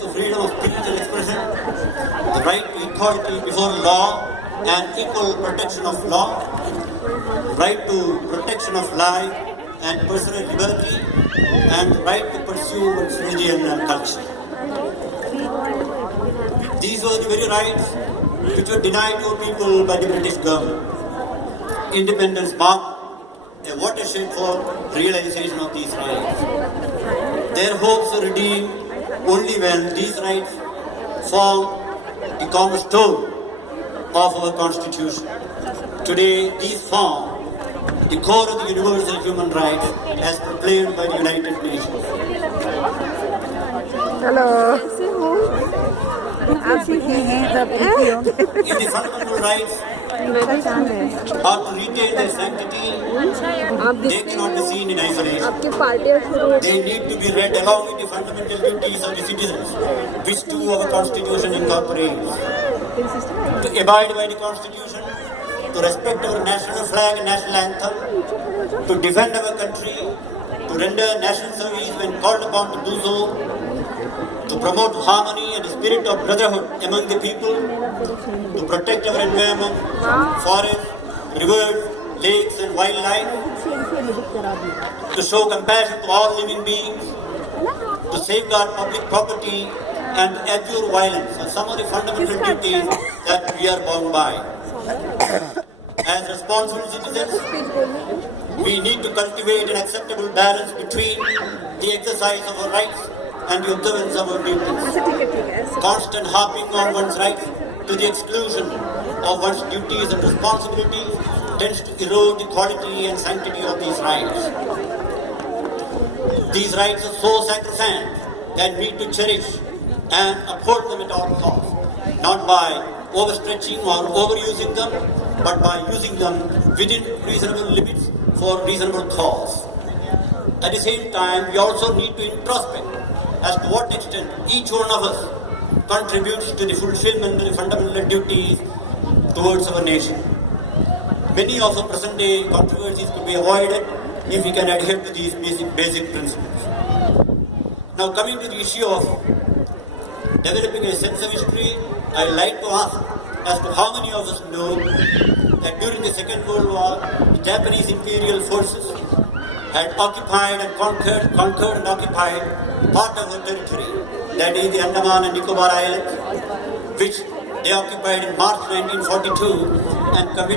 to freedom of speech and expression, the right to equality before law and equal protection of law, right to protection of life and personal liberty, and right to pursue one's religion and culture. These were the very rights which were denied to people by the British government. Independence marked a watershed for realization of these rights. Their hopes were redeemed only when these rights form the cornerstone of our Constitution. Today, these form the core of the universal human rights as proclaimed by the United Nations. Hello. In the fundamental rights are to retain their sanctity. They cannot be seen in isolation. They need to be read along with the fundamental duties of the citizens, which too our Constitution incorporates. To abide by the Constitution, to respect our national flag and national anthem, to defend our country, to render national service when called upon to do so, to promote harmony and the spirit of brotherhood among the people, to protect our environment, forests, rivers, lakes and wildlife, to show compassion to all living beings, to safeguard public property and abjure violence are some of the fundamental duties that we are bound by. As responsible citizens, we need to cultivate an acceptable balance between the exercise of our rights and the observance of our duties. Constant harping on one's rights to the exclusion of one's duties and responsibilities tends to erode the quality and sanctity of these rights. These rights are so sacrosanct that we need to cherish and uphold them at all costs, not by overstretching or overusing them, but by using them within reasonable limits for reasonable cause. At the same time, we also need to introspect as to what extent each one of us contributes to the fulfillment of the fundamental duties towards our nation. Many of the present day controversies could be avoided if we can adhere to these basic principles. Now, coming to the issue of developing a sense of history, I would like to ask as to how many of us know that during the Second World War, the Japanese imperial forces had occupied and conquered and occupied part of our territory, that is the Andaman and Nicobar Islands, which they occupied in March 1942 and committed